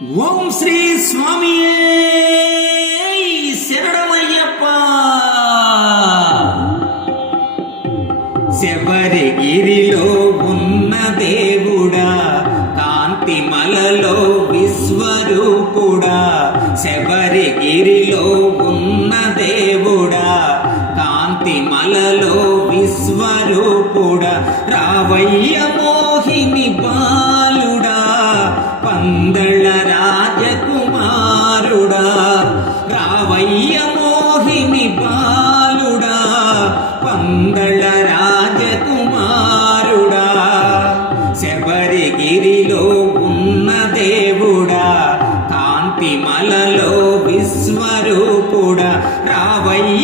ఓం శ్రీ స్వామి శరణమయ్యప్ప. శబరిగిరిలో ఉన్న దేవుడా కాంతిమలలో విశ్వరూపుడా శబరిగిరిలో ఉన్న దేవుడా కాంతిమలలో విశ్వరూపుడా రావయ్య మోహిని బాలుడా పందళ విశ్వరూపుడా రావయ్య.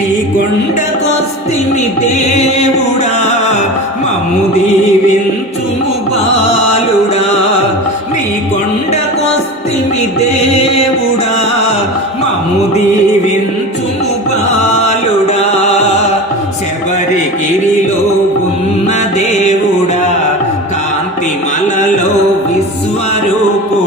నీ కొండకొస్తిమి దేవుడా మము దీవించుము బాలుడా. నీ కొండకొస్తిమి దేవుడా మము దీవించుము బాలుడా. శబరిగిరిలో ఉన్న దేవుడా కాంతిమలలో విశ్వరూపు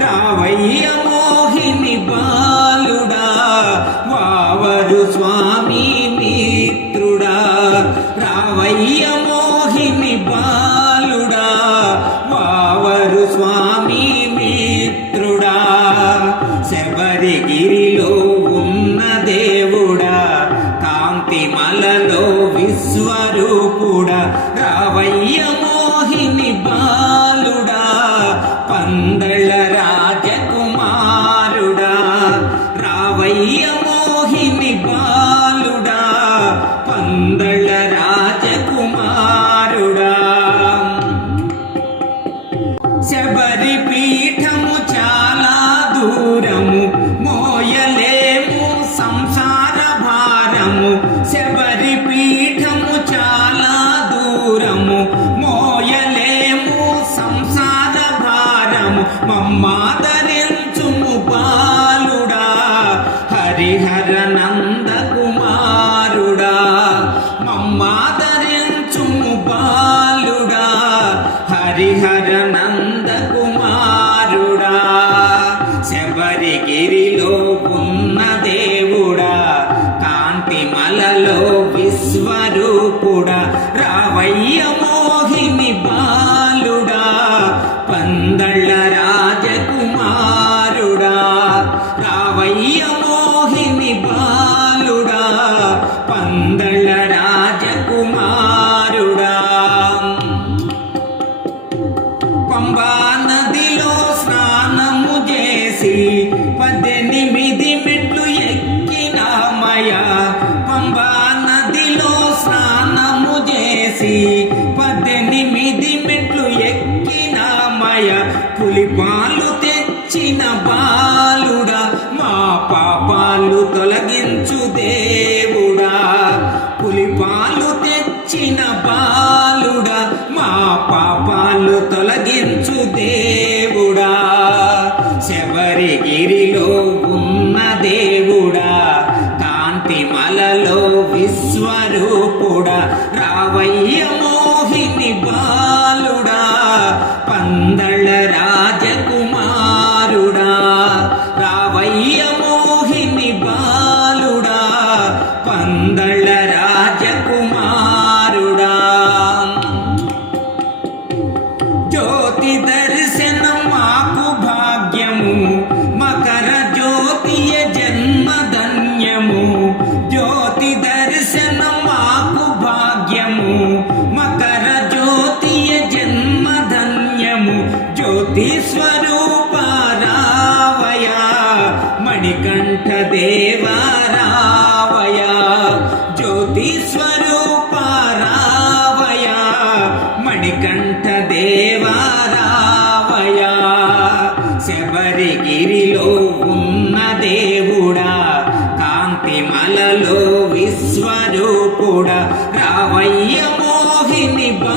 రావయ్యమ్మ అవతరించుము బాలుడా హరిహర నంద కుమారుడా మమ్మాదరించుము బాలుడా హరిహర నంద அந்த దేవుడా. శబరి గిరిలో ఉన్న దేవుడా. కాంతి మలలో విశ్వరూపుడా. రావయ్య మోహిని బాలుడా. పందళ్ళ రాజకుమారుడా. రావయ్య మోహిని బాలుడా. పందళ్ళ రాజ మణికంఠ జ్యోతి స్వరూప రావయ మణికంఠ దేవారావయ శబరిగిరిలో ఉన్న దేవుడా కాంతిమలలో విశ్వరూపుడా రావయ్య మోహిని బా